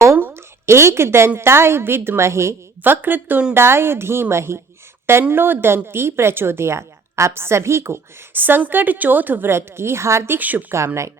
ओम एकदंताय विद्महे वक्रतुंडाय धीमहि तन्नो दंती प्रचोदयात्। आप सभी को संकट चौथ व्रत की हार्दिक शुभकामनाएं।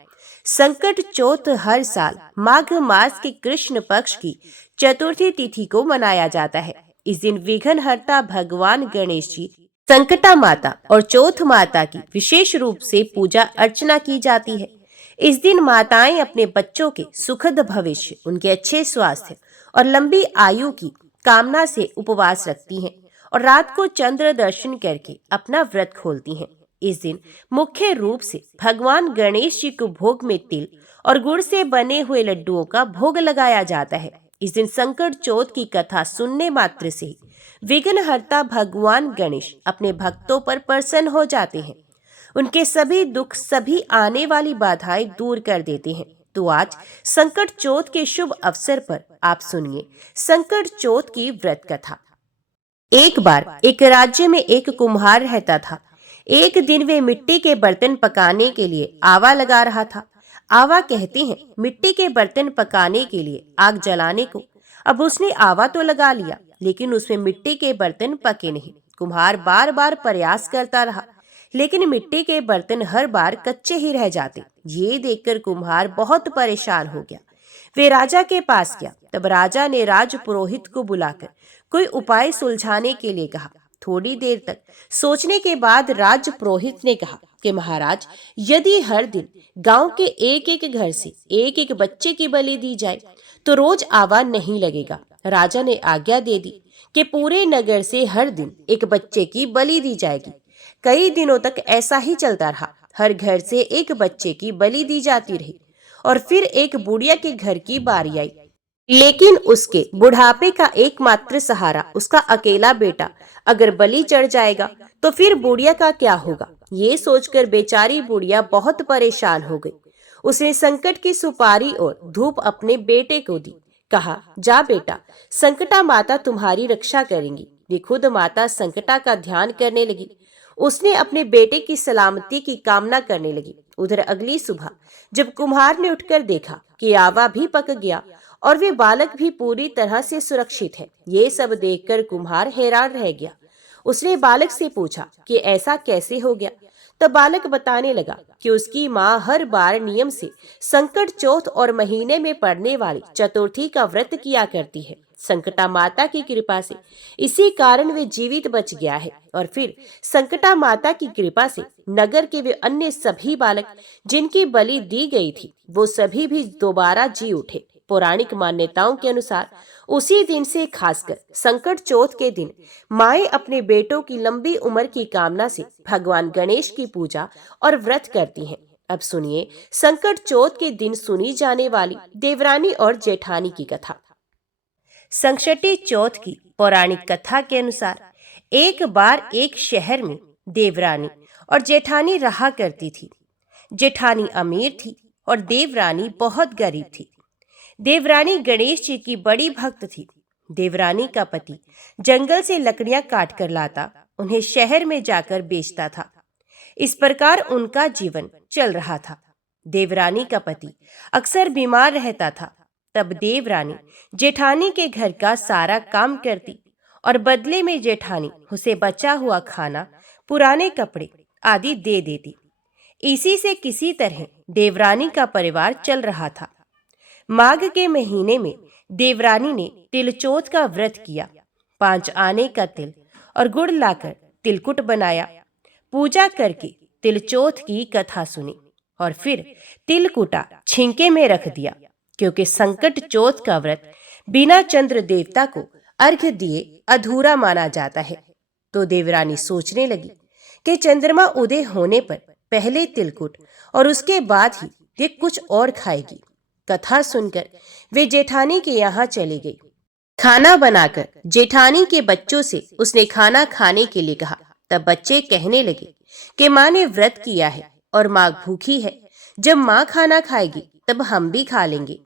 संकट चौथ हर साल माघ मास के कृष्ण पक्ष की चतुर्थी तिथि को मनाया जाता है। इस दिन विघ्नहर्ता भगवान गणेश जी, संकटा माता और चौथ माता की विशेष रूप से पूजा अर्चना की जाती है। इस दिन माताएं अपने बच्चों के सुखद भविष्य, उनके अच्छे स्वास्थ्य और लंबी आयु की कामना से उपवास रखती हैं और रात को चंद्र दर्शन करके अपना व्रत खोलती हैं। इस दिन मुख्य रूप से भगवान गणेश जी को भोग में तिल और गुड़ से बने हुए लड्डुओं का भोग लगाया जाता है। इस दिन संकट चौथ की कथा सुनने मात्र से ही विघ्नहर्ता भगवान गणेश अपने भक्तों पर प्रसन्न हो जाते हैं, उनके सभी दुख, सभी आने वाली बाधाएं दूर कर देते हैं। तो आज संकट चौथ के शुभ अवसर पर आप सुनिए संकट चौथ की व्रत कथा। एक बार एक राज्य में एक कुम्हार रहता था। एक दिन वे मिट्टी के बर्तन पकाने के लिए आवा लगा रहा था। आवा कहते हैं मिट्टी के बर्तन पकाने के लिए आग जलाने को। अब उसने आवा तो लगा लिया, लेकिन उसमें मिट्टी के बर्तन पके नहीं। कुम्हार बार बार प्रयास करता रहा, लेकिन मिट्टी के बर्तन हर बार कच्चे ही रह जाते। ये देखकर कुम्हार बहुत परेशान हो गया। वे राजा के पास गया। तब राजा ने राज पुरोहित को बुलाकर कोई उपाय सुलझाने के लिए कहा। थोड़ी देर तक सोचने के बाद राज पुरोहित ने कहा कि महाराज, यदि हर दिन गांव के एक एक घर से एक एक बच्चे की बलि दी जाए तो रोज आवा नहीं लगेगा। राजा ने आज्ञा दे दी कि पूरे नगर से हर दिन एक बच्चे की बलि दी जाएगी। कई दिनों तक ऐसा ही चलता रहा। हर घर से एक बच्चे की बलि दी जाती रही और फिर एक बुढ़िया के घर की बारी आई, लेकिन उसके बुढ़ापे का एकमात्र सहारा उसका अकेला बेटा अगर बलि चढ़ जाएगा तो फिर बुढ़िया का क्या होगा। ये सोचकर बेचारी बुढ़िया बहुत परेशान हो गई। उसने संकट की सुपारी और धूप अपने बेटे को दी। कहा, जा बेटा, संकटा माता तुम्हारी रक्षा करेंगी। वे खुद माता संकटा का ध्यान करने लगी। उसने अपने बेटे की सलामती की कामना करने लगी। उधर अगली सुबह जब कुम्हार ने उठकर देखा कि आवा भी पक गया और वे बालक भी पूरी तरह से सुरक्षित है, ये सब देखकर कुम्हार हैरान रह गया। उसने बालक से पूछा कि ऐसा कैसे हो गया। तब बालक बताने लगा कि उसकी माँ हर बार नियम से संकट चौथ और महीने में पड़ने वाली चतुर्थी का व्रत किया करती है। संकटा माता की कृपा से इसी कारण वे जीवित बच गया है। और फिर संकटा माता की कृपा से नगर के वे अन्य सभी बालक जिनकी बलि दी गई थी, वो सभी भी दोबारा जी उठे। पौराणिक मान्यताओं के अनुसार उसी दिन से खासकर संकट चौथ के दिन माएं अपने बेटों की लंबी उम्र की कामना से भगवान गणेश की पूजा और व्रत करती हैं। अब सुनिए संकट चौथ के दिन सुनी जाने वाली देवरानी और जेठानी की कथा। संकटी चौथ की पौराणिक कथा के अनुसार एक बार एक शहर में देवरानी और जेठानी रहा करती थी। जेठानी अमीर थी और देवरानी बहुत गरीब थी। देवरानी गणेश जी की बड़ी भक्त थी। देवरानी का पति जंगल से लकड़ियां काट कर लाता, उन्हें शहर में जाकर बेचता था। इस प्रकार उनका जीवन चल रहा था। देवरानी का पति अक्सर बीमार रहता था। तब देवरानी जेठानी के घर का सारा काम करती और बदले में जेठानी उसे बचा हुआ खाना, पुराने कपड़े आदि दे देती। इसी से किसी तरह देवरानी का परिवार चल रहा था। माघ के महीने में देवरानी ने तिलचौथ का व्रत किया। 5 आने का तिल और गुड़ लाकर तिलकुट बनाया। पूजा करके तिलचौथ की कथा सुनी और फिर तिलकुटा छिंके में रख दिया, क्योंकि संकट चौथ का व्रत बिना चंद्र देवता को अर्घ्य दिए अधूरा माना जाता है। तो देवरानी सोचने लगी कि चंद्रमा उदय होने पर पहले तिलकुट और उसके बाद ही वे कुछ और खाएगी। कथा सुनकर वे जेठानी के यहाँ चली गई। खाना बनाकर जेठानी के बच्चों से उसने खाना खाने के लिए कहा। तब बच्चे कहने लगे कि माँ ने व्रत किया है और माँ भूखी है। जब माँ खाना खाएगी तब हम भी खा लेंगे।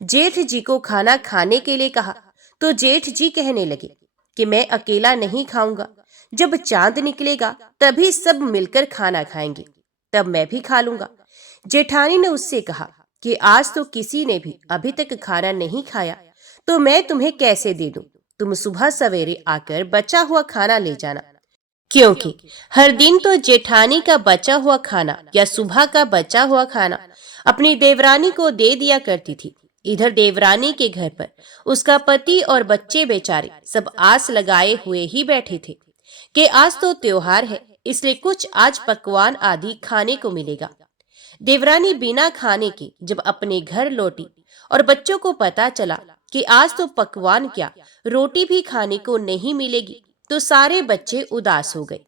जेठ जी को खाना खाने के लिए कहा तो जेठ जी कहने लगे कि मैं अकेला नहीं खाऊंगा। जब चांद निकलेगा तभी सब मिलकर खाना खाएंगे, तब मैं भी खा लूंगा। जेठानी ने उससे कहा कि आज तो किसी ने भी अभी तक खाना नहीं खाया, तो मैं तुम्हें कैसे दे दूं? तुम सुबह सवेरे आकर बचा हुआ खाना ले जाना। क्योंकि हर दिन तो जेठानी का बचा हुआ खाना या सुबह का बचा हुआ खाना अपनी देवरानी को दे दिया करती थी। इधर देवरानी के घर पर उसका पति और बच्चे बेचारे सब आस लगाए हुए ही बैठे थे कि आज तो त्योहार है, इसलिए कुछ आज पकवान आदि खाने को मिलेगा। देवरानी बिना खाने के जब अपने घर लौटी और बच्चों को पता चला कि आज तो पकवान क्या, रोटी भी खाने को नहीं मिलेगी, तो सारे बच्चे उदास हो गए,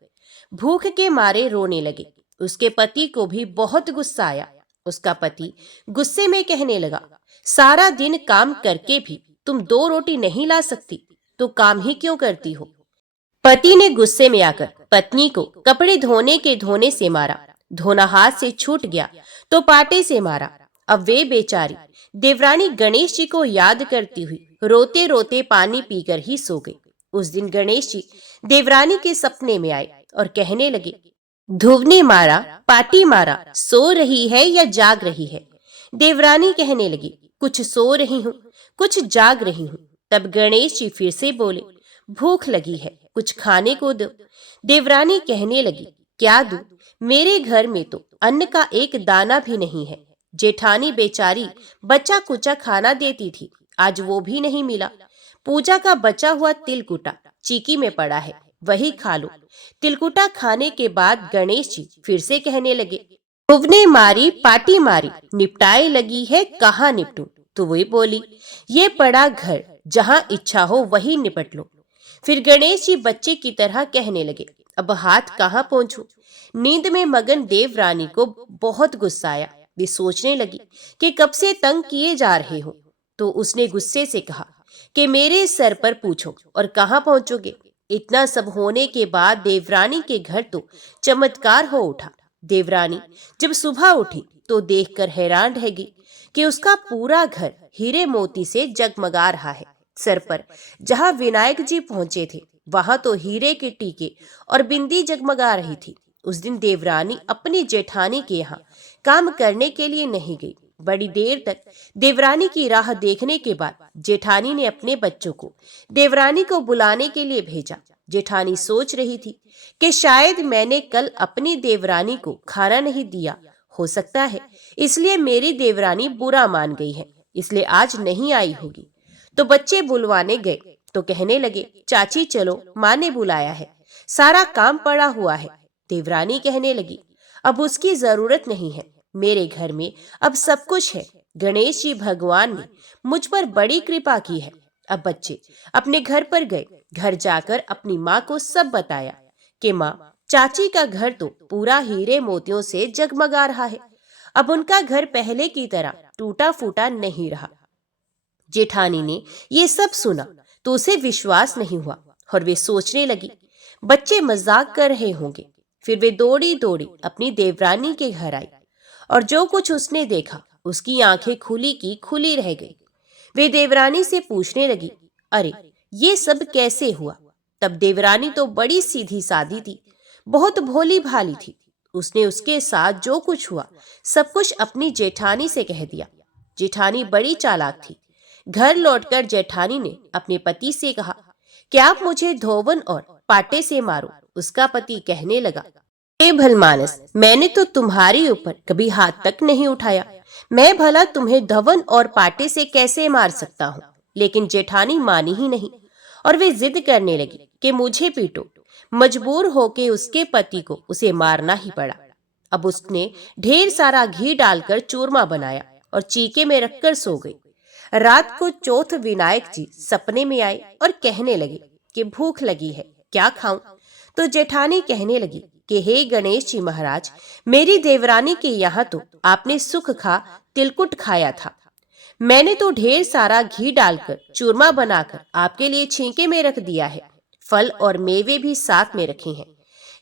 भूख के मारे रोने लगे। उसके पति को भी बहुत गुस्सा आया। उसका पति गुस्से में कहने लगा, सारा दिन काम करके भी तुम 2 रोटी नहीं ला सकती, तो काम ही क्यों करती हो? पति ने गुस्से में आकर पत्नी को कपड़े धोने से मारा। धोना हाथ से छूट गया तो पाटे से मारा। अब वे बेचारी देवरानी गणेश जी को याद करती हुई रोते रोते पानी पीकर ही सो गई। उस दिन गणेश जी देवरानी के सपने में आए और कहने लगे, ध्रुव ने मारा, पाटी मारा, सो रही है या जाग रही है? देवरानी कहने लगी, कुछ सो रही हूँ, कुछ जाग रही हूँ। तब गणेश जी फिर से बोले, भूख लगी है, कुछ खाने को दो। देवरानी कहने लगी, क्या दूं? मेरे घर में तो अन्न का एक दाना भी नहीं है। जेठानी बेचारी बचा कुचा खाना देती थी, आज वो भी नहीं मिला। पूजा का बचा हुआ तिलकुटा चीकी में पड़ा है, वही खा लो। तिलकुटा खाने के बाद गणेश जी फिर से कहने लगे, ध्रुव ने मारी, पाटी मारी, निपटाए लगी है, कहाँ निपटूं? तो वही बोली, ये पड़ा घर, जहाँ इच्छा हो वही निपट लो। फिर गणेश जी बच्चे की तरह कहने लगे, अब हाथ कहाँ पहुंचूं? नींद में मगन देवरानी को बहुत गुस्सा आया। वे सोचने लगी कि कब से तंग किए जा रहे हो। तो उसने गुस्से से कहा कि मेरे सर पर पूछो और कहाँ पहुंचोगे? इतना सब होने के बाद देवरानी के घर तो चमत्कार हो उठा। देवरानी जब सुबह उठी तो देखकर हैरान रह गई कि उसका पूरा घर हीरे मोती से जगमगा रहा है। सर पर जहां विनायक जी पहुंचे थे, वहां तो हीरे के टीके और बिंदी जगमगा रही थी। उस दिन देवरानी अपनी जेठानी के यहाँ काम करने के लिए नहीं गई। बड़ी देर तक देवरानी की राह देखने के बाद जेठानी ने अपने बच्चों को देवरानी को बुलाने के लिए भेजा। जेठानी सोच रही थी कि शायद मैंने कल अपनी देवरानी को खाना नहीं दिया, हो सकता है इसलिए मेरी देवरानी बुरा मान गई है, इसलिए आज नहीं आई होगी। तो बच्चे बुलवाने गए तो कहने लगे, चाची चलो, माँ ने बुलाया है, सारा काम पड़ा हुआ है। देवरानी कहने लगी, अब उसकी जरूरत नहीं है, मेरे घर में अब सब कुछ है। गणेश जी भगवान ने मुझ पर बड़ी कृपा की है। अब बच्चे अपने घर पर गए। घर जाकर अपनी माँ को सब बताया कि माँ, चाची का घर तो पूरा हीरे मोतियों से जगमगा रहा है। अब उनका घर पहले की तरह टूटा फूटा नहीं रहा। जेठानी ने ये सब सुना तो उसे विश्वास नहीं हुआ और वे सोचने लगी, बच्चे मजाक कर रहे होंगे। फिर वे दौड़ी दौड़ी अपनी देवरानी के घर आई और जो कुछ उसने देखा उसकी आंखें खुली की खुली रह गई। वे देवरानी से पूछने लगी, अरे ये सब कैसे हुआ? तब देवरानी तो बड़ी सीधी सादी थी, बहुत भोली भाली थी। उसने उसके साथ जो कुछ हुआ सब कुछ अपनी जेठानी से कह दिया। जेठानी बड़ी चालाक थी। घर लौटकर जेठानी ने अपने पति से कहा कि आप मुझे धोवन और पाटे से मारो। उसका पति कहने लगा, हे भलमानस, मैंने तो तुम्हारे ऊपर कभी हाथ तक नहीं उठाया, मैं भला तुम्हें धवन और पाटे से कैसे मार सकता हूँ? लेकिन जेठानी मानी ही नहीं और वे जिद करने लगी कि मुझे पीटो। मजबूर होके उसके पति को उसे मारना ही पड़ा। अब उसने ढेर सारा घी डालकर चूरमा बनाया और चीके में रखकर सो गई। रात को चौथ विनायक जी सपने में आए और कहने लगे कि भूख लगी है, क्या खाऊं? तो जेठानी कहने लगी कि हे गणेश जी महाराज, मेरी देवरानी के यहाँ तो आपने सुख खा तिलकुट खाया था। मैंने तो ढेर सारा घी डालकर चूरमा बनाकर आपके लिए छींके में रख दिया है। फल और मेवे भी साथ में रखे हैं।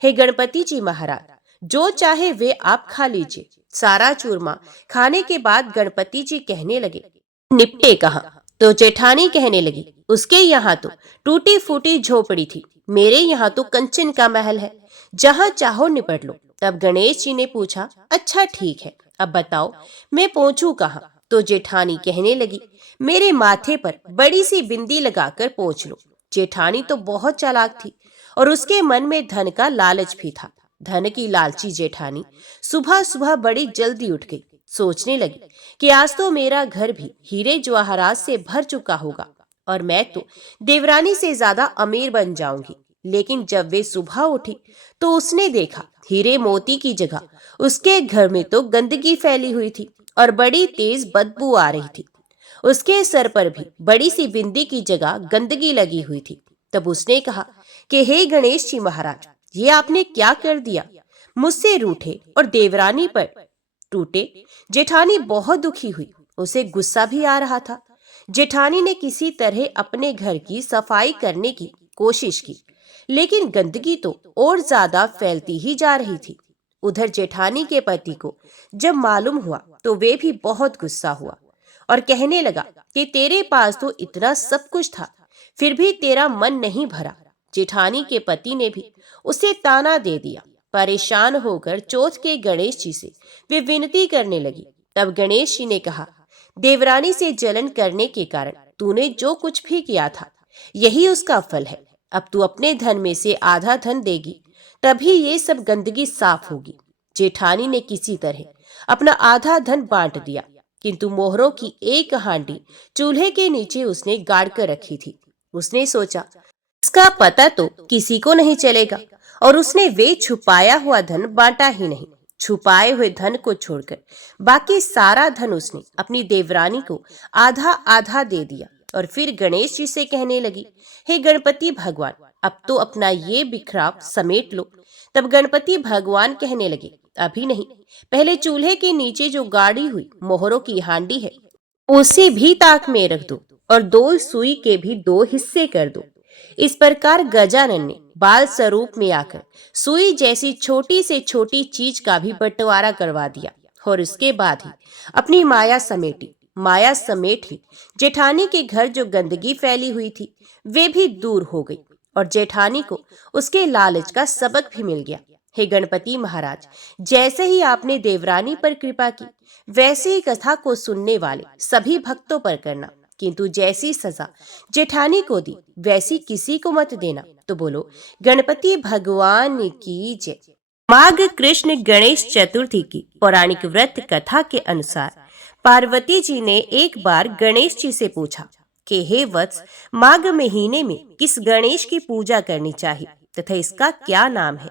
हे गणपति जी महाराज, जो चाहे वे आप खा लीजिए। सारा चूरमा खाने के बाद गणपति जी कहने लगे, निपटे कहाँ? तो जेठानी कहने लगी, उसके यहाँ तो टूटी फूटी झोपड़ी थी, मेरे यहाँ तो कंचन का महल है, जहाँ चाहो निपट लो। तब गणेश जी ने पूछा, अच्छा ठीक है, अब बताओ मैं पहुंचूं कहाँ? तो जेठानी कहने लगी, मेरे माथे पर बड़ी सी बिंदी लगाकर पहुंच लो। जेठानी तो बहुत चालाक थी और उसके मन में धन का लालच भी था। धन की लालची जेठानी सुबह सुबह बड़ी जल्दी उठ गई। सोचने लगी कि आज तो मेरा घर भी हीरे जवाहरात से भर चुका होगा और मैं तो देवरानी से ज्यादा अमीर बन जाऊंगी। लेकिन जब वे सुबह उठी तो उसने देखा हीरे मोती की जगह उसके घर में तो गंदगी फैली हुई थी और बड़ी तेज बदबू आ रही थी। उसके सर पर भी बड़ी सी बिंदी की जगह गंदगी लगी हुई थी। तब उसने कहा कि हे गणेश जी महाराज, ये आपने क्या कर दिया? मुझसे रूठे और देवरानी पर टूटे। जेठानी बहुत दुखी हुई, उसे गुस्सा भी आ रहा था। जेठानी ने किसी तरह अपने घर की सफाई करने की कोशिश की, लेकिन गंदगी तो और ज्यादा फैलती ही जा रही थी। उधर जेठानी के पति को जब मालूम हुआ तो वे भी बहुत गुस्सा हुआ और कहने लगा कि तेरे पास तो इतना सब कुछ था, फिर भी तेरा मन नहीं भरा। जेठानी के पति ने भी उसे ताना दे दिया। परेशान होकर चौथ के गणेश जी से वे विनती करने लगी। तब गणेश जी ने कहा, देवरानी से जलन करने के कारण तूने जो कुछ भी किया था, यही उसका फल है। अब तू अपने धन में से आधा धन देगी, तभी ये सब गंदगी साफ होगी। जेठानी ने किसी तरह अपना आधा धन बांट दिया, किंतु मोहरों की एक हांडी चूल्हे के नीचे उसने गाड़ कर रखी थी। उसने सोचा, इसका पता तो किसी को नहीं चलेगा, और उसने वे छुपाया हुआ धन बांटा ही नहीं। छुपाए हुए धन को छोड़कर बाकी सारा धन उसने अपनी देवरानी को आधा आधा दे दिया और फिर गणेश जी से कहने लगी, हे गणपति भगवान, अब तो अपना ये बिखराव समेट लो। तब गणपति भगवान कहने लगे, अभी नहीं, पहले चूल्हे के नीचे जो गाड़ी हुई मोहरों की हांडी है उसे भी ताक में रख दो और दो सुई के भी दो हिस्से कर दो। इस प्रकार गजानन ने बाल स्वरूप में आकर सुई जैसी छोटी से छोटी चीज का भी बंटवारा करवा दिया और उसके बाद ही अपनी माया समेटी। माया समेट ही जेठानी के घर जो गंदगी फैली हुई थी वे भी दूर हो गई और जेठानी को उसके लालच का सबक भी मिल गया। हे गणपति महाराज, जैसे ही आपने देवरानी पर कृपा की, वैसे ही कथा को सुनने वाले सभी भक्तों पर करना, किंतु जैसी सजा जेठानी को दी वैसी किसी को मत देना। तो बोलो गणपति भगवान की जय। माघ कृष्ण गणेश चतुर्थी की पौराणिक व्रत कथा के अनुसार पार्वती जी ने एक बार गणेश जी से पूछा कि हे वत्स, माघ महीने में किस गणेश की पूजा करनी चाहिए तथा इसका क्या नाम है?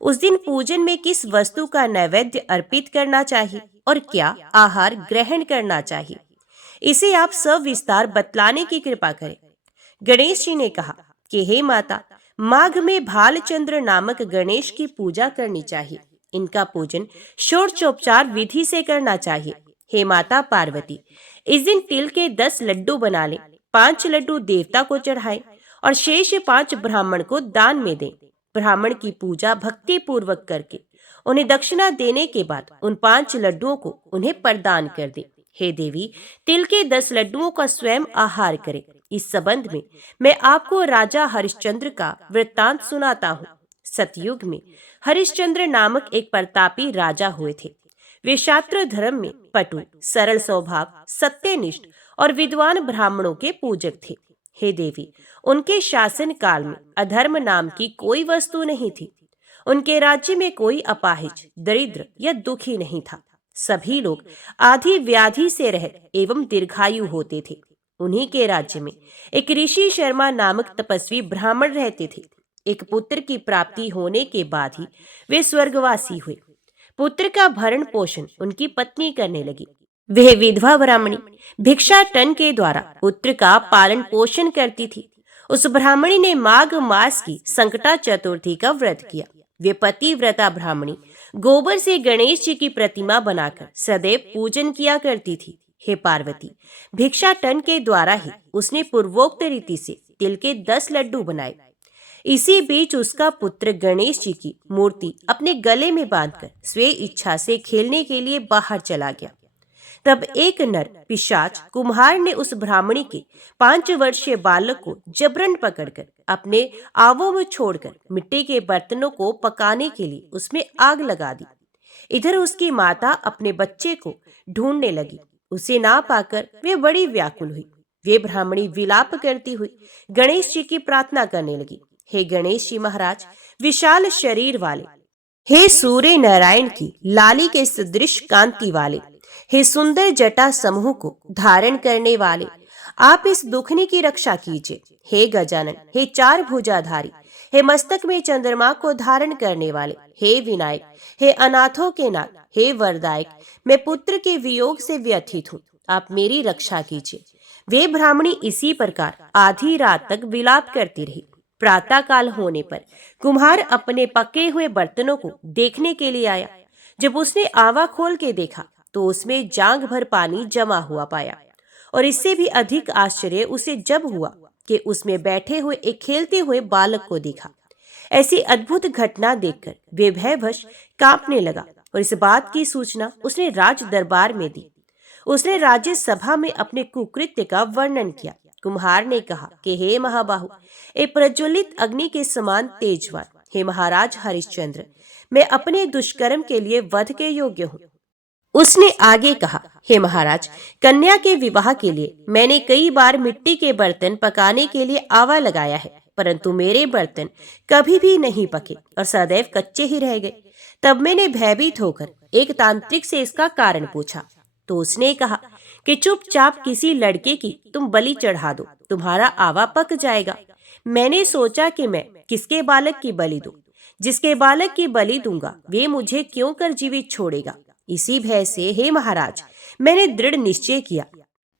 उस दिन पूजन में किस वस्तु का नैवेद्य अर्पित करना चाहिए और क्या आहार ग्रहण करना चाहिए? इसे आप सविस्तार बतलाने की कृपा करें। गणेश जी ने कहा कि हे माता, माघ में भालचंद्र नामक गणेश की पूजा करनी चाहिए। इनका पूजन षोडशोपचार विधि से करना चाहिए। हे माता पार्वती, इस दिन तिल के 10 लड्डू बना लें, 5 लड्डू देवता को चढ़ाएं और शेष 5 ब्राह्मण को दान में दें। ब्राह्मण की पूजा भक्ति पूर्वक करके उन्हें दक्षिणा देने के बाद उन 5 लड्डुओं को उन्हें प्रदान कर दें। हे देवी, तिल के 10 लड्डुओं का स्वयं आहार करें। इस संबंध में मैं आपको राजा हरिश्चंद्र का वृत्तांत सुनाता हूँ। सतयुग में हरिश्चंद्र नामक एक प्रतापी राजा हुए थे। वे शास्त्र धर्म में पटु, सरल स्वभाव, सत्यनिष्ठ और विद्वान ब्राह्मणों के पूजक थे। हे देवी, उनके शासन काल में अधर्म नाम की कोई वस्तु नहीं थी। उनके राज्य में कोई अपाहिज, दरिद्र या दुखी नहीं था। सभी लोग आधी व्याधि से रहित एवं दीर्घायु होते थे। उन्हीं के राज्य में एक ऋषि शर्मा नामक तपस्वी ब्राह्मण रहते थे। एक पुत्र की प्राप्ति होने के बाद ही वे स्वर्गवासी हुए। पुत्र का भरण पोषण उनकी पत्नी करने लगी। वह विधवा ब्राह्मणी भिक्षाटन के द्वारा पुत्र का पालन पोषण करती थी। उस ब्राह्मणी ने माघ मास की संकटा चतुर्थी का व्रत किया। वे पतिव्रता ब्राह्मणी गोबर से गणेश जी की प्रतिमा बनाकर सदैव पूजन किया करती थी। हे पार्वती, भिक्षाटन के द्वारा ही उसने पूर्वोक्त रीति से तिल के 10 लड्डू बनाए। इसी बीच उसका पुत्र गणेश जी की मूर्ति अपने गले में बांधकर स्वे इच्छा से खेलने के लिए बाहर चला गया। तब एक नर पिशाच कुम्हार ने उस ब्राह्मणी के 5 वर्षीय बालक को जबरन पकड़कर अपने आवों में छोड़कर मिट्टी के बर्तनों को पकाने के लिए उसमें आग लगा दी। इधर उसकी माता अपने बच्चे को ढूंढने लगी। उसे ना पाकर वे बड़ी व्याकुल हुई। वे ब्राह्मणी विलाप करती हुई गणेश जी की प्रार्थना करने लगी। हे गणेश जी महाराज, विशाल शरीर वाले, हे सूर्य नारायण की लाली के सदृश कांति वाले, हे सुंदर जटा समूह को धारण करने वाले, आप इस दुखनी की रक्षा कीजिए। हे गजानन, हे चार भुजाधारी, हे मस्तक में चंद्रमा को धारण करने वाले, हे विनायक, हे अनाथों के नाथ, हे वरदायक, मैं पुत्र के वियोग से व्यथित हूँ, आप मेरी रक्षा कीजिए। वे ब्राह्मणी इसी प्रकार आधी रात तक विलाप करती रही। प्रातः काल होने पर कुम्हार अपने पके हुए बर्तनों को देखने के लिए आया। जब उसने आवा खोल के देखा तो उसमें जांघ भर पानी जमा हुआ पाया। और इससे भी अधिक आश्चर्य उसे जब हुआ कि उसमें बैठे हुए एक खेलते हुए बालक को देखा। ऐसी अद्भुत घटना देखकर वे भयवश कांपने लगा और इस बात की सूचना उसने राज दरबार में दी। उसने राज्य सभा में अपने कुकृत्य का वर्णन किया। कुम्हार ने कहा कि हे महाबाहु, ए प्रज्वलित अग्नि के समान तेजवान, हे महाराज हरिश्चंद्र, मैं अपने दुष्कर्म के लिए वध के योग्य हूँ। उसने आगे कहा, हे महाराज, कन्या के विवाह के लिए मैंने कई बार मिट्टी के बर्तन पकाने के लिए आवा लगाया है, परंतु मेरे बर्तन कभी भी नहीं पके और सदैव कच्चे ही रह गए। तब मैंने भयभीत होकर एक तांत्रिक से इसका कारण पूछा, तो उसने कहा कि चुपचाप किसी लड़के की तुम बलि चढ़ा दो, तुम्हारा आवा पक जाएगा। मैंने सोचा कि मैं किसके बालक की बलि दूं? जिसके बालक की बलि दूंगा वे मुझे क्यों कर जीवित छोड़ेगा। इसी भय से हे महाराज, मैंने दृढ़ निश्चय किया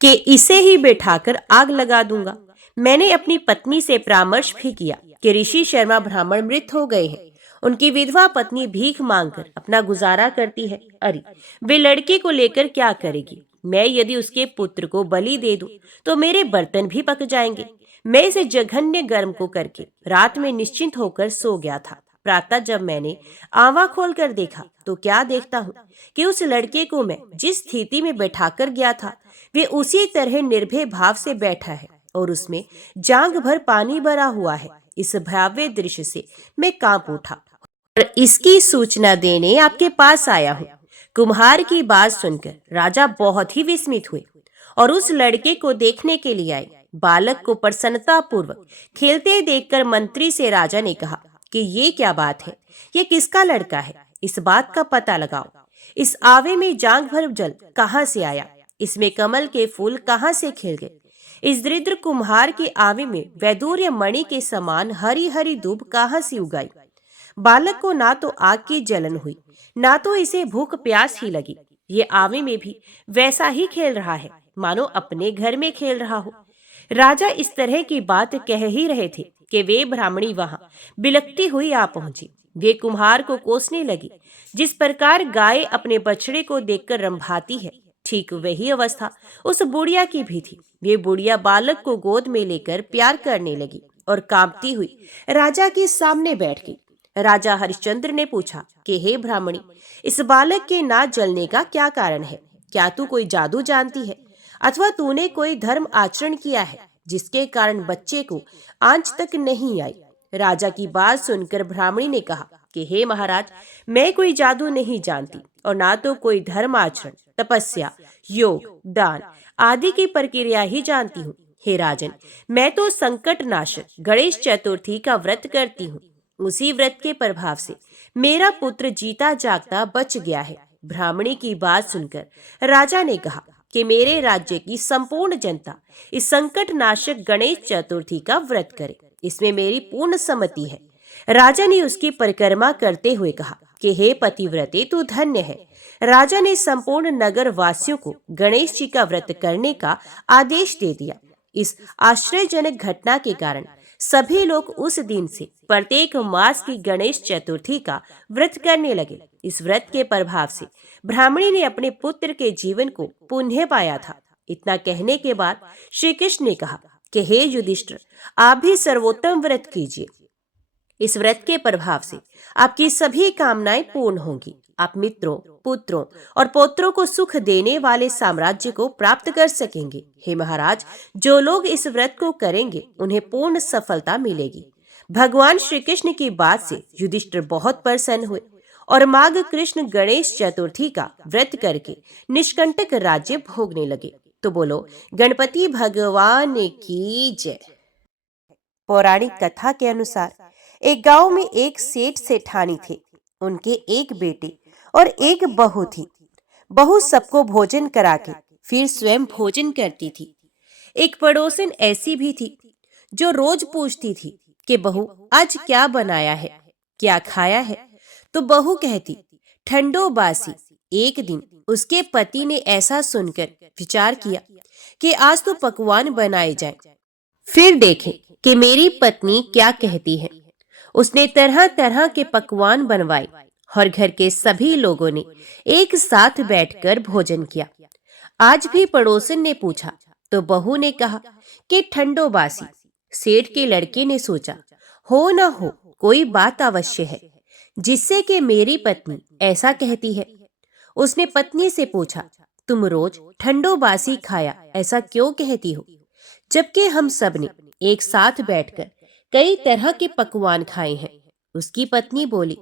कि इसे ही बैठाकर आग लगा दूंगा। मैंने अपनी पत्नी से परामर्श भी किया कि ऋषि शर्मा ब्राह्मण मृत हो गए हैं। उनकी विधवा पत्नी भीख मांगकर अपना गुजारा करती है। अरे, वे लड़के को लेकर क्या करेगी? मैं यदि उसके पुत्र को बलि दे दूं तो मेरे बर्तन भी पक जाएंगे। मैं इसे जघन्य गर्म को करके रात में निश्चिंत होकर सो गया था। प्रातः जब मैंने आवा खोलकर देखा तो क्या देखता हूँ कि उस लड़के को मैं जिस स्थिति में बैठाकर गया था वे उसी तरह निर्भय भाव से बैठा है और उसमें जांघ भर पानी भरा हुआ है। इस भयावह दृश्य से मैं कांप उठा और इसकी सूचना देने आपके पास आया हूँ। कुम्हार की बात सुनकर राजा बहुत ही विस्मित हुए और उस लड़के को देखने के लिए आए। बालक को प्रसन्नता पूर्वक खेलते देखकर मंत्री से राजा ने कहा कि ये क्या बात है, ये किसका लड़का है? इस बात का पता लगाओ। इस आवे में जांघ भर जल कहाँ से आया? इसमें कमल के फूल कहाँ से खिल गए? इस दरिद्र कुम्हार के आवे में वैदूर्य मणि के समान हरी हरी दूब कहाँ से उगाई? बालक को ना तो आग की जलन हुई, ना तो इसे भूख प्यास ही लगी। ये आवे में भी वैसा ही खेल रहा है मानो अपने घर में खेल रहा हो। राजा इस तरह की बात कह ही रहे थे कि वे ब्राह्मणी वहां बिलखती हुई आ पहुंची। वे कुम्हार को कोसने लगी। जिस प्रकार गाय अपने बछड़े को देखकर रंभाती है, ठीक वही अवस्था उस बुढ़िया की भी थी। वे बुढ़िया बालक को गोद में लेकर प्यार करने लगी और कांपती हुई राजा के सामने बैठ गई। राजा हरिश्चंद्र ने पूछा कि हे ब्राह्मणी, इस बालक के ना जलने का क्या कारण है? क्या तू कोई जादू जानती है अथवा तूने कोई धर्म आचरण किया है जिसके कारण बच्चे को आंच तक नहीं आई? राजा की बात सुनकर ब्राह्मणी ने कहा कि हे महाराज, मैं कोई जादू नहीं जानती और ना तो कोई धर्म आचरण, तपस्या, योग, दान आदि की प्रक्रिया ही जानती हूँ। हे राजन, मैं तो संकट नाशक गणेश चतुर्थी का व्रत करती हूँ। उसी व्रत के प्रभाव से मेरा पुत्र जीता जागता बच गया है। ब्राह्मणी की बात सुनकर राजा ने कहा कि मेरे राज्य की संपूर्ण जनता इस संकट नाशक गणेश चतुर्थी का व्रत करे, इसमें मेरी पूर्ण सम्मति है। राजा ने उसकी परिक्रमा करते हुए कहा कि हे पतिव्रते, तू धन्य है। राजा ने संपूर्ण नगर वासियों को गणेश जी का व्रत करने का आदेश दे दिया। इस आश्चर्यजनक घटना के कारण सभी लोग उस दिन से प्रत्येक मास की गणेश चतुर्थी का व्रत करने लगे। इस व्रत के प्रभाव से ब्राह्मणी ने अपने पुत्र के जीवन को पुनः पाया था। इतना कहने के बाद श्री कृष्ण ने कहा कि हे युधिष्ठिर, आप भी सर्वोत्तम व्रत कीजिए। इस व्रत के प्रभाव से आपकी सभी कामनाएं पूर्ण होंगी। आप मित्रों, पुत्रों और पौत्रों को सुख देने वाले साम्राज्य को प्राप्त कर सकेंगे। हे महाराज, जो लोग इस व्रत को करेंगे उन्हें पूर्ण सफलता मिलेगी। भगवान श्री कृष्ण की बात से युधिष्ठिर बहुत प्रसन्न हुए और माघ कृष्ण गणेश चतुर्थी का व्रत करके निष्कंटक राज्य भोगने लगे। तो बोलो गणपति भगवान की जय। पौराणिक कथा के अनुसार एक गांव में एक सेठ सेठानी थे। उनके एक बेटे और एक बहू थी। बहू सबको भोजन करा के फिर स्वयं भोजन करती थी। एक पड़ोसन ऐसी भी थी जो रोज पूछती थी कि बहू आज क्या बनाया है, क्या खाया है। तो बहू कहती ठंडो बासी। एक दिन उसके पति ने ऐसा सुनकर विचार किया कि आज तो पकवान बनाए जाएं। फिर देखें कि मेरी पत्नी क्या कहती है। उसने तरह तरह के पकवान बनवाए और घर के सभी लोगों ने एक साथ बैठकर भोजन किया। आज भी पड़ोसन ने पूछा तो बहू ने कहा कि ठंडो बासी। सेठ के लड़के ने सोचा हो न हो कोई बात अवश्य है जिससे कि मेरी पत्नी ऐसा कहती है। उसने पत्नी से पूछा तुम रोज ठंडो बासी खाया ऐसा क्यों कहती हो, जबकि हम सब ने एक साथ बैठकर कई तरह के पकवान खाए हैं। उसकी पत्नी बोली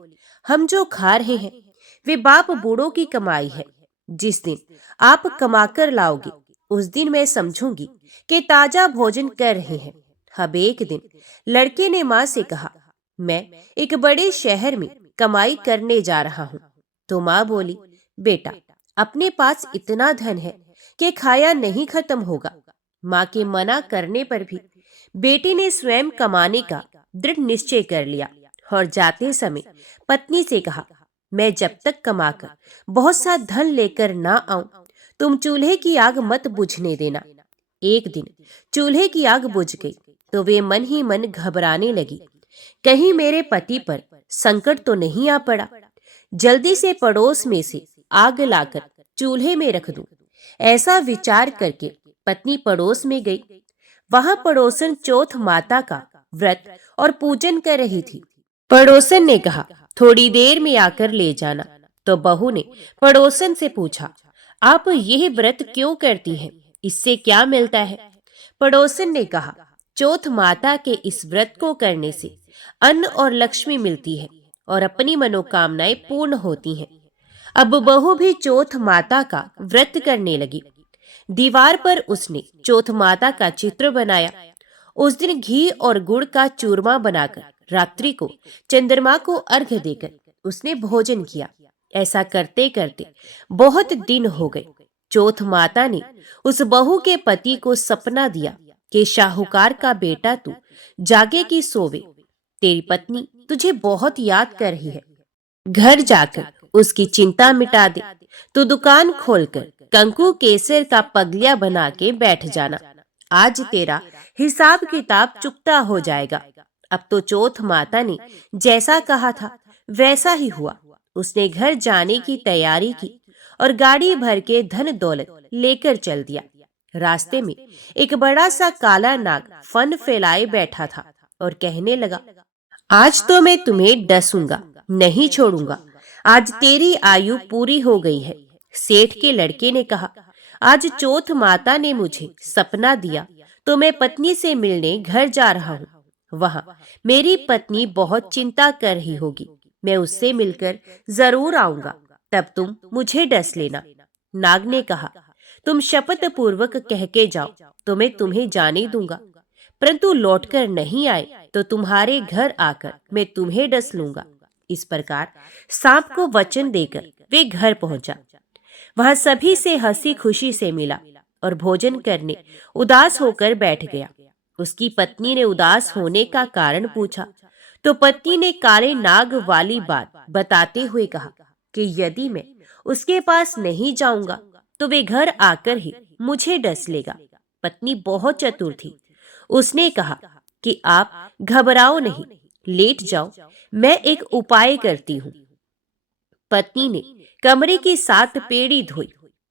हम जो खा रहे हैं वे बाप बूढ़ों की कमाई है। जिस दिन आप कमाकर लाओगे उस दिन मैं समझूंगी कि ताजा भोजन कर रहे हैं। अब एक दिन लड़के ने माँ से कहा मैं एक बड़े शहर में कमाई करने जा रहा हूँ। तो माँ बोली बेटा अपने पास इतना धन है कि खाया नहीं खत्म होगा। माँ के मना करने पर भी बेटे ने स्वयं कमाने का दृढ़ निश्चय कर लिया और जाते समय पत्नी से कहा मैं जब तक कमाकर बहुत सा धन लेकर ना आऊं तुम चूल्हे की आग मत बुझने देना। एक दिन चूल्हे की आग बुझ गई तो वे मन ही मन घबराने लगी, कहीं मेरे पति पर संकट तो नहीं आ पड़ा। जल्दी से पड़ोस में से आग लाकर चूल्हे में रख दूं। ऐसा विचार करके पत्नी पड़ोस में गई। वहां पड़ोसन चौथ माता का व्रत और पूजन कर रही थी। पड़ोसन ने कहा थोड़ी देर में आकर ले जाना। तो बहू ने पड़ोसन से पूछा आप यह व्रत क्यों करती हैं, इससे क्या मिलता है। पड़ोसन ने कहा चौथ माता के इस व्रत को करने से अन्न और लक्ष्मी मिलती है और अपनी मनोकामनाएं पूर्ण होती हैं। अब बहू भी चौथ माता का व्रत करने लगी। दीवार पर उसने चौथ माता का चित्र बनाया। उस दिन घी और गुड़ का चूरमा बनाकर रात्रि को चंद्रमा को अर्घ्य देकर उसने भोजन किया। ऐसा करते करते बहुत दिन हो गए। चौथ माता ने उस बहू के पति को सपना दिया कि शाहूकार का बेटा तू जागे की सोवे, तेरी पत्नी तुझे बहुत याद कर रही है। घर जाकर उसकी चिंता मिटा दे। तू दुकान खोलकर कंकु केसर का पगलिया बना के बैठ जाना। आज तेरा हिसाब किताब चुकता हो जाएगा। अब तो चौथ माता ने जैसा कहा था वैसा ही हुआ। उसने घर जाने की तैयारी की और गाड़ी भर के धन दौलत लेकर चल दिया। रास्ते में एक बड़ा सा काला नाग फन फैलाए बैठा था और कहने लगा आज तो मैं तुम्हें डसूंगा, नहीं छोड़ूंगा। आज तेरी आयु पूरी हो गई है। सेठ के लड़के ने कहा आज चौथ माता ने मुझे सपना दिया तो मैं पत्नी से मिलने घर जा रहा हूँ। वहां मेरी पत्नी बहुत चिंता कर रही होगी। मैं उससे मिलकर जरूर आऊंगा, तब तुम मुझे डस लेना। नाग ने कहा तुम शपथ पूर्वक कह के जाओ तो मैं तुम्हें जाने दूंगा, परंतु लौटकर नहीं आए तो तुम्हारे घर आकर मैं तुम्हें डस लूंगा। इस प्रकार सांप को वचन देकर वे घर पहुंचा। वहां सभी से हंसी खुशी से मिला और भोजन करने उदास होकर बैठ गया। उसकी पत्नी ने उदास होने का कारण पूछा तो पत्नी ने काले नाग वाली बात बताते हुए कहा कि यदि मैं उसके पास नहीं जाऊंगा तो वे घर आकर ही मुझे डस लेगा। पत्नी बहुत चतुर थी। उसने कहा कि आप घबराओ नहीं, लेट जाओ, मैं एक उपाय करती हूँ। पत्नी ने कमरे की 7 पेड़ी धोई।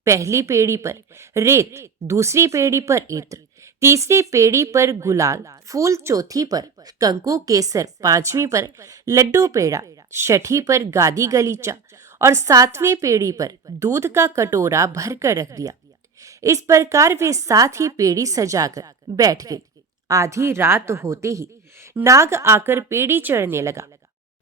पहली पेड़ी पर रेत, दूसरी पेड़ी पर इत्र, तीसरी पेड़ी पर गुलाल फूल, चौथी पर कंकु केसर, पांचवी पर लड्डू पेड़ा, छठी पर गादी गलीचा और 7वीं पेड़ी पर दूध का कटोरा भरकर रख दिया। इस प्रकार वे 7 ही पेड़ी सजाकर बैठ गए। आधी रात होते ही नाग आकर पेड़ी चढ़ने लगा।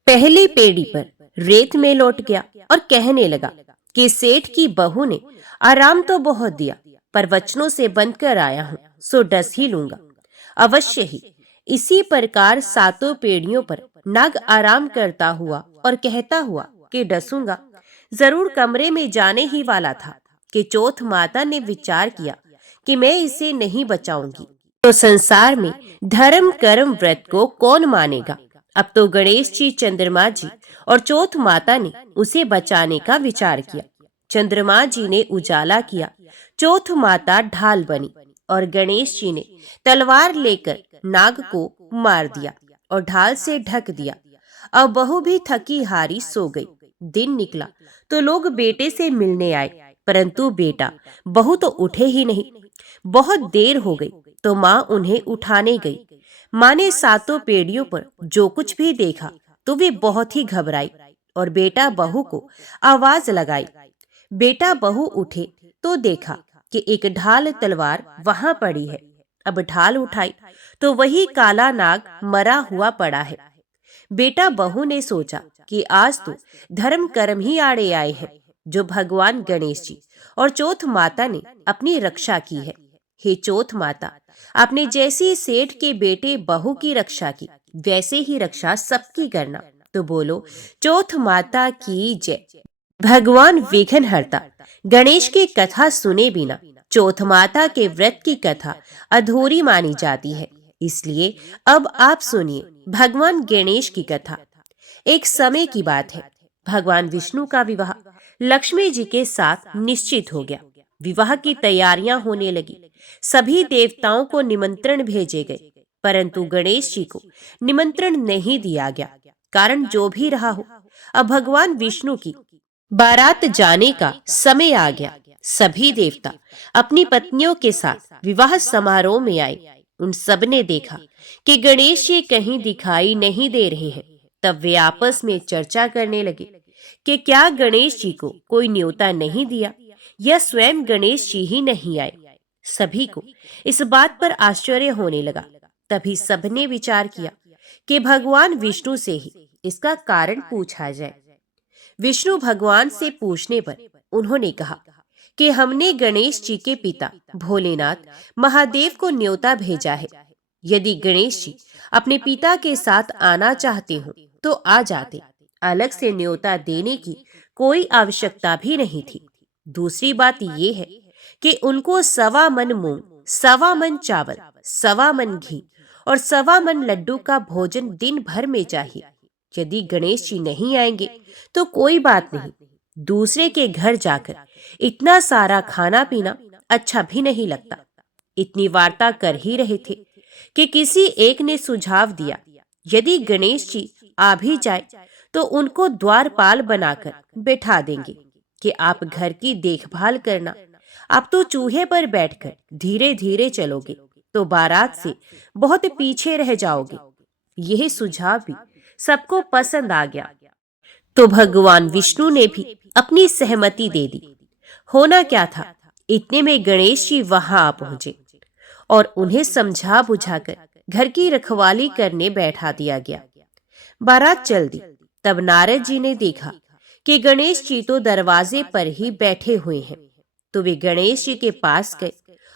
पहली पेड़ी पर रेत में लौट गया और कहने लगा कि सेठ की बहू ने आराम तो बहुत दिया, पर वचनों से बंध कर आया हूं, सो डस ही लूंगा। अवश्य ही इसी प्रकार सातों पेड़ियों पर नाग आराम करता हुआ और कहता हुआ कि डसूंगा। जरूर कमरे में जाने ही वाला था कि चौथ माता ने विचार किया कि मैं इसे नहीं बचाऊंगी तो संसार में धर्म कर्म व्रत को कौन मानेगा। अब तो गणेश जी, चंद्रमा जी और चौथ माता ने उसे बचाने का विचार किया। चंद्रमा जी ने उजाला किया, चौथ माता ढाल बनी और गणेश जी ने तलवार लेकर नाग को मार दिया और ढाल से ढक दिया। अब बहू भी थकी हारी सो गई। दिन निकला तो लोग बेटे से मिलने आए, परंतु बेटा बहू तो उठे ही नहीं। बहुत देर हो गई तो माँ उन्हें उठाने गई। माँ ने सातों पेड़ियों पर जो कुछ भी देखा तो वे बहुत ही घबराई और बेटा बहू को आवाज लगाई। बेटा बहू उठे तो देखा कि एक ढाल तलवार वहां पड़ी है। अब ढाल उठाई तो वही काला नाग मरा हुआ पड़ा है। बेटा बहू ने सोचा कि आज तो धर्म कर्म ही आड़े आए हैं, जो भगवान गणेश जी और चौथ माता ने अपनी रक्षा की है। हे चौथ माता, आपने जैसी सेठ के बेटे बहू की रक्षा की, वैसे ही रक्षा सबकी करना। तो बोलो चौथ माता की जय। भगवान विघ्नहर्ता गणेश की कथा सुने बिना चौथ माता के व्रत की कथा अधूरी मानी जाती है। इसलिए अब आप सुनिए भगवान गणेश की कथा। एक समय की बात है, भगवान विष्णु का विवाह लक्ष्मी जी के साथ निश्चित हो गया। विवाह की तैयारियां होने लगी। सभी देवताओं को निमंत्रण भेजे गए, परंतु गणेश जी को निमंत्रण नहीं दिया गया। कारण जो भी रहा हो, अब भगवान विष्णु की बारात जाने का समय आ गया। सभी देवता अपनी पत्नियों के साथ विवाह समारोह में आए। उन सब ने देखा कि गणेश जी कहीं दिखाई नहीं दे रहे हैं। तब वे आपस में चर्चा करने लगे कि क्या गणेश जी को कोई न्योता नहीं दिया या स्वयं गणेश जी ही नहीं आए। सभी को इस बात पर आश्चर्य होने लगा। तभी सबने विचार किया कि भगवान विष्णु से ही इसका कारण पूछा जाए। विष्णु भगवान से पूछने पर उन्होंने कहा कि हमने गणेश जी के पिता भोलेनाथ महादेव को न्योता भेजा है। यदि गणेश जी अपने पिता के साथ आना चाहते हो तो आ जाते, अलग से न्योता देने की कोई आवश्यकता भी नहीं थी। दूसरी बात ये है कि उनको 1.25 मन मूंग, 1.25 मन चावल, 1.25 मन घी और 1.25 मन लड्डू का भोजन दिन भर में चाहिए। यदि गणेश जी नहीं आएंगे तो कोई बात नहीं, दूसरे के घर जाकर इतना सारा खाना पीना अच्छा भी नहीं लगता। इतनी वार्ता कर ही रहे थे कि किसी एक ने सुझाव दिया, यदि गणेश जी आ भी जाए तो उनको द्वारपाल बनाकर बैठा देंगे कि आप घर की देखभाल करना। आप तो चूहे पर बैठकर धीरे धीरे चलोगे तो बारात से बहुत पीछे रह जाओगे। यह सुझाव भी सबको पसंद आ गया, तो भगवान विष्णु ने भी अपनी सहमति दे दी। होना क्या था, इतने में गणेश जी वहां आ पहुंचे और उन्हें समझा बुझाकर घर की रखवाली करने बैठा दिया गया। बारात चल दी। तब नारद जी ने देखा कि गणेश जी तो दरवाजे पर ही बैठे हुए हैं। तो वे गणेश जी के पास गए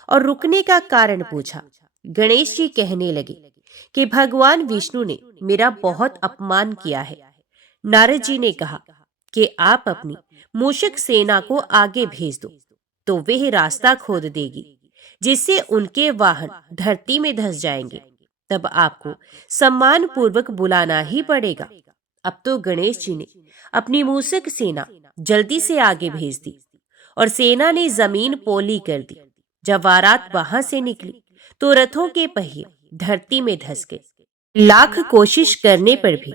और रुकने का कारण पूछा। गणेश जी कहने लगे कि भगवान विष्णु ने मेरा बहुत अपमान किया है। नारद जी ने कहा कि आप अपनी मूषक सेना को आगे भेज दो, तो वह रास्ता खोद देगी, जिससे उनके वाहन धरती में धंस जाएंगे। तब आपको सम्मान पूर्वक बुलाना ही पड़ेगा। अब तो गणेश जी ने अपनी मूषक सेना जल्दी से आगे भेज दी और सेना ने जमीन पोली कर दी। जब बारात वहां से निकली तो रथों के पहिए धरती में धंस गए। लाख कोशिश करने पर भी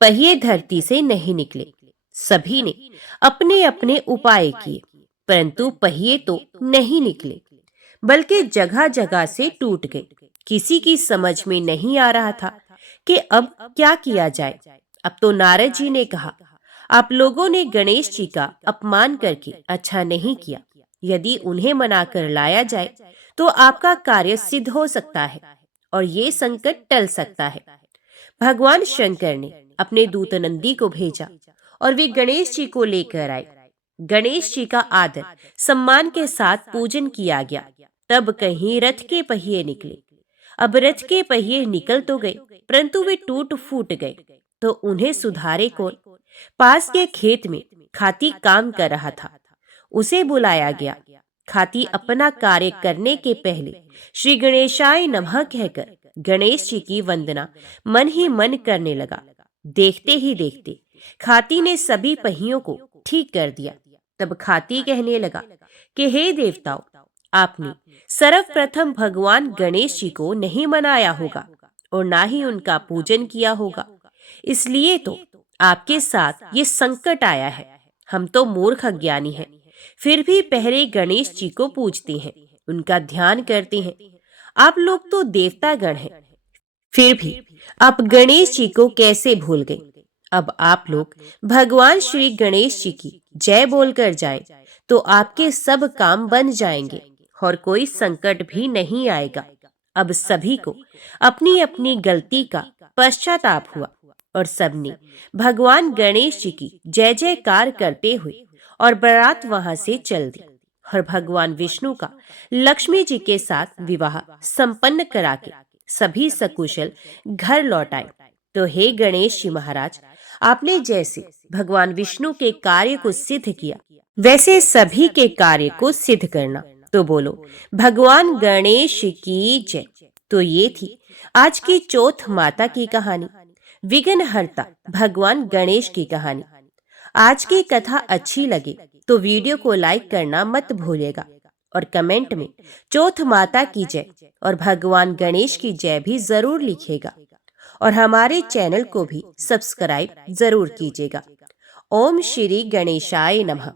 पहिए धरती से नहीं निकले। सभी ने अपने अपने उपाय किए, परंतु पहिए तो नहीं निकले, बल्कि जगह जगह से टूट गए। किसी की समझ में नहीं आ रहा था कि अब क्या किया जाए। अब तो नारद जी ने कहा, आप लोगों ने गणेश जी का अपमान करके अच्छा नहीं किया। यदि उन्हें मनाकर लाया जाए तो आपका कार्य सिद्ध हो सकता है और ये संकट टल सकता है। भगवान शंकर ने अपने दूत नंदी को भेजा और वे गणेश जी को लेकर आए। गणेश जी का आदर सम्मान के साथ पूजन किया गया। तब कहीं रथ के पहिए निकले। अब रथ के पहिए निकल तो गए, परंतु वे टूट फूट गए, तो उन्हें सुधारे कौन? पास के खेत में खाती काम कर रहा था, उसे बुलाया गया। खाती अपना कार्य करने के पहले श्री गणेशाय नमः कहकर गणेश जी की वंदना मन ही मन करने लगा। देखते ही देखते खाती ने सभी पहियों को ठीक कर दिया। तब खाती कहने लगा कि हे देवताओं, आपने सर्वप्रथम भगवान गणेश जी को नहीं मनाया होगा और ना ही उनका पूजन किया होगा, इसलिए तो आपके साथ ये संकट आया है। हम तो मूर्ख अज्ञानी हैं, फिर भी पहले गणेश जी को पूजते हैं, उनका ध्यान करते हैं। आप लोग तो देवता गण हैं, फिर भी आप गणेश जी को कैसे भूल गए? अब आप लोग भगवान श्री गणेश जी की जय बोलकर जाएं, तो आपके सब काम बन जाएंगे और कोई संकट भी नहीं आएगा। अब सभी को अपनी अपनी गलती का पश्चाताप हुआ और सबने भगवान गणेश जी की जय जयकार करते हुए और बारात वहां से चल दी और भगवान विष्णु का लक्ष्मी जी के साथ विवाह संपन्न करा के सभी सकुशल घर लौट आए। तो हे गणेश जी महाराज, आपने जैसे भगवान विष्णु के कार्य को सिद्ध किया, वैसे सभी के कार्य को सिद्ध करना। तो बोलो भगवान गणेश की जय। तो ये थी आज की चौथ माता की कहानी, विघ्नहर्ता भगवान गणेश की कहानी। आज की कथा अच्छी लगे तो वीडियो को लाइक करना मत भूलिएगा और कमेंट में चौथ माता की जय और भगवान गणेश की जय भी जरूर लिखिएगा और हमारे चैनल को भी सब्सक्राइब जरूर कीजिएगा। ओम श्री गणेशाय नमः।